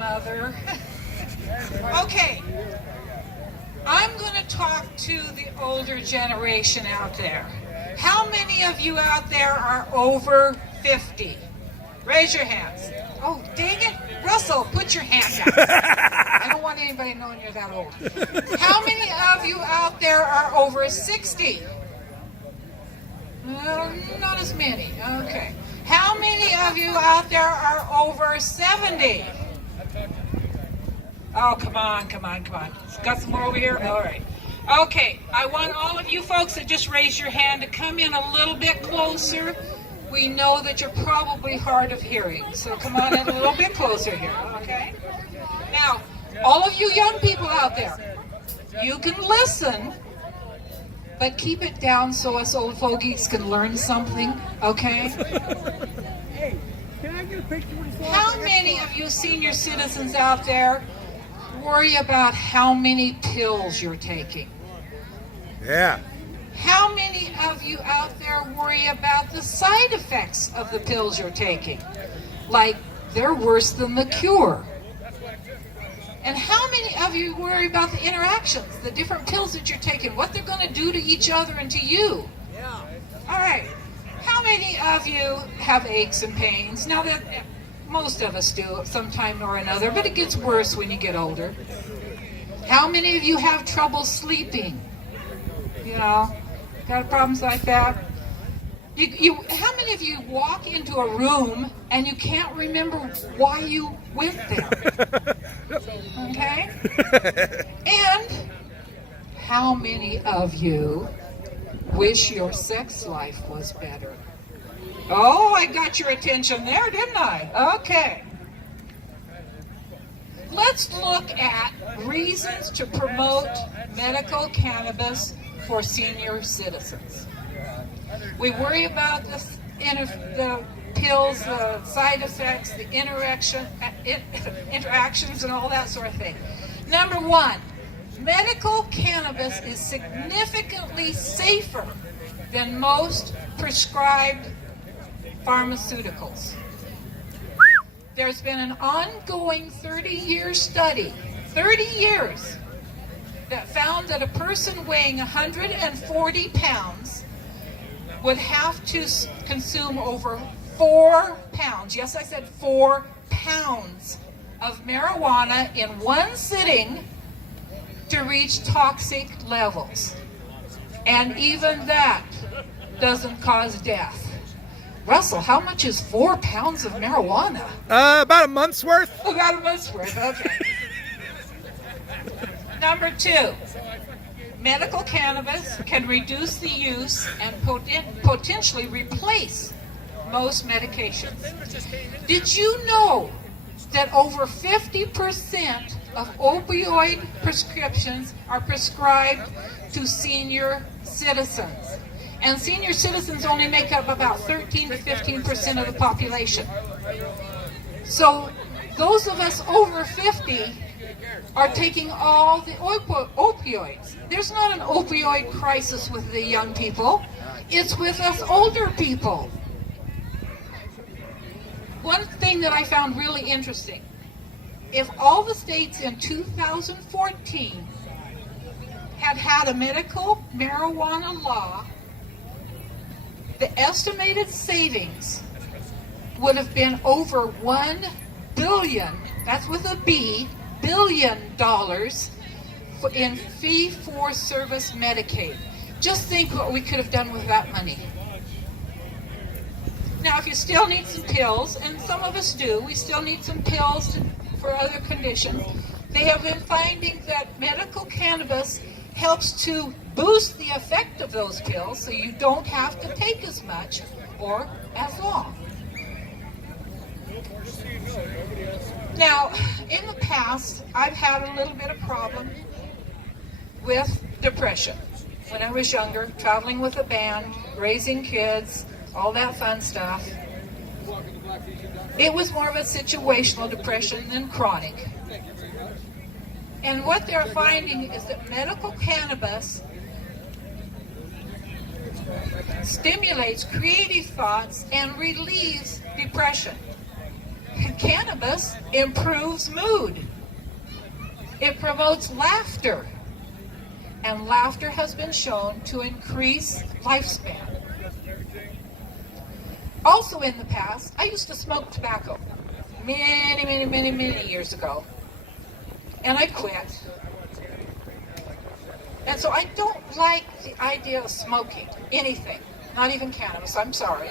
mother. Okay, I'm going to talk to the older generation out there. How many of you out there are over 50? Raise your hands. Oh, dang it. Russell, put your hand down. I don't want anybody knowing you're that old. How many of you out there are over 60? Not as many. Okay. How many of you out there are over 70? Oh, come on. Got some more over here? All right. Okay, I want all of you folks that just raise your hand to come in a little bit closer. We know that you're probably hard of hearing, so come on in a little bit closer here, okay? Now, all of you young people out there, you can listen, but keep it down so us old fogies can learn something, okay? Hey, can I get a picture with this? How many of you senior citizens out there worry about how many pills you're taking? Yeah. How many of you out there worry about the side effects of the pills you're taking? Like, they're worse than the cure. And how many of you worry about the interactions, the different pills that you're taking, what they're going to do to each other and to you? All right. How many of you have aches and pains? Now, that most of us do at some time or another, but it gets worse when you get older. How many of you have trouble sleeping? You know, got problems like that? How many of you walk into a room and you can't remember why you went there? Okay? And how many of you wish your sex life was better? Oh, I got your attention there, didn't I? Okay. Let's look at reasons to promote medical cannabis for senior citizens. We worry about the pills, the side effects, the interactions, and all that sort of thing. Number one, medical cannabis is significantly safer than most prescribed pharmaceuticals. There's been an ongoing 30-year study, 30 years, that found that a person weighing 140 pounds would have to consume over 4 pounds, yes, I said 4 pounds of marijuana in one sitting to reach toxic levels. And even that doesn't cause death. Russell, how much is 4 pounds of marijuana? About a month's worth. About a month's worth, okay. Number two, medical cannabis can reduce the use and potentially replace most medications. Did you know that over 50% of opioid prescriptions are prescribed to senior citizens? And senior citizens only make up about 13 to 15% of the population. So those of us over 50 are taking all the opioids. There's not an opioid crisis with the young people. It's with us older people. One thing that I found really interesting, if all the states in 2014 had a medical marijuana law, the estimated savings would have been over $1 billion, that's with a B, $billion in fee-for-service Medicaid. Just think what we could have done with that money. Now, if you still need some pills, and some of us do, we still need some pills for other conditions, they have been finding that medical cannabis helps to boost the effect of those pills so you don't have to take as much or as long. Now, in the past, I've had a little bit of problem with depression. When I was younger, traveling with a band, raising kids, all that fun stuff. It was more of a situational depression than chronic. And what they're finding is that medical cannabis stimulates creative thoughts and relieves depression. cannabis improves mood. It promotes laughter. And laughter has been shown to increase lifespan. Also in the past, I used to smoke tobacco many years ago. And I quit. And so I don't like the idea of smoking anything, not even cannabis, I'm sorry.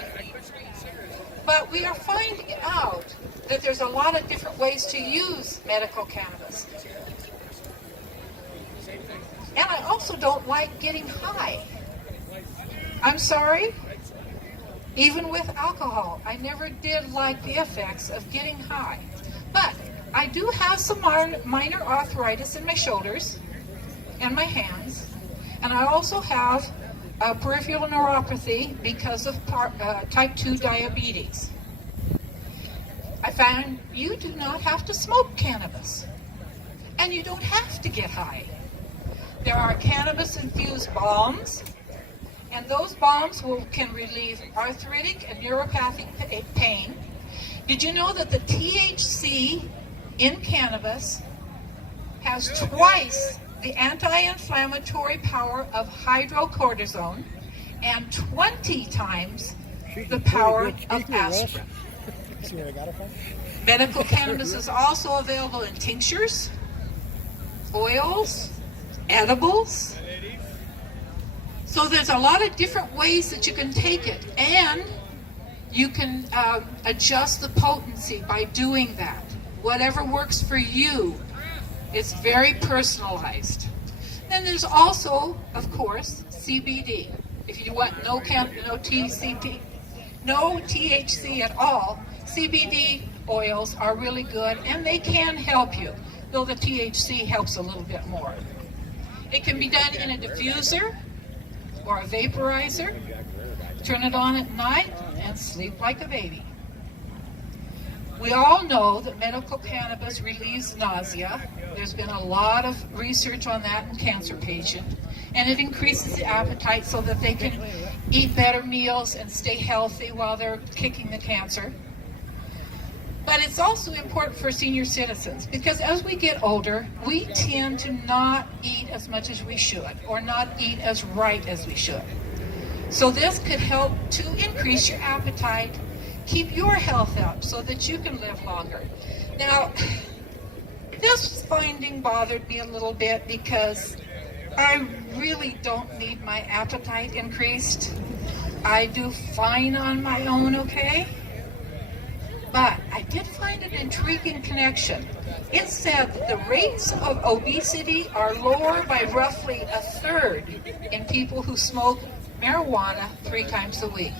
But we are finding out that there's a lot of different ways to use medical cannabis. And I also don't like getting high. I'm sorry. Even with alcohol, I never did like the effects of getting high. But I do have some minor arthritis in my shoulders and my hands. And I also have peripheral neuropathy because of type 2 diabetes. I found you do not have to smoke cannabis. And you don't have to get high. There are cannabis-infused balms, and those balms can relieve arthritic and neuropathic pain. Did you know that the THC in cannabis has twice the anti-inflammatory power of hydrocortisone and 20 times the power of aspirin? See where I got it from? Medical cannabis is also available in tinctures, oils, edibles. So there's a lot of different ways that you can take it, and you can adjust the potency by doing that. Whatever works for you. It's very personalized. Then there's also, of course, CBD. If you want no THC at all, CBD oils are really good, and they can help you, though the THC helps a little bit more. It can be done in a diffuser or a vaporizer. Turn it on at night and sleep like a baby. We all know that medical cannabis relieves nausea. There's been a lot of research on that in cancer patients, and it increases the appetite so that they can eat better meals and stay healthy while they're kicking the cancer. But it's also important for senior citizens, because as we get older, we tend to not eat as much as we should, or not eat as right as we should. So this could help to increase your appetite, keep your health up so that you can live longer. Now, this finding bothered me a little bit because I really don't need my appetite increased. I do fine on my own, okay? But I did find an intriguing connection. It said that the rates of obesity are lower by roughly a third in people who smoke marijuana 3 times a week.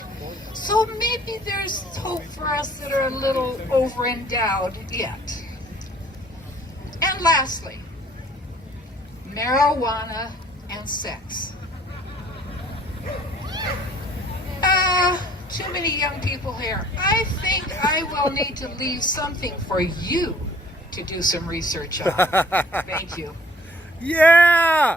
So maybe there's hope for us that are a little over-endowed yet. And lastly, marijuana and sex. Too many young people here. I think I will need to leave something for you to do some research on. Thank you. Yeah!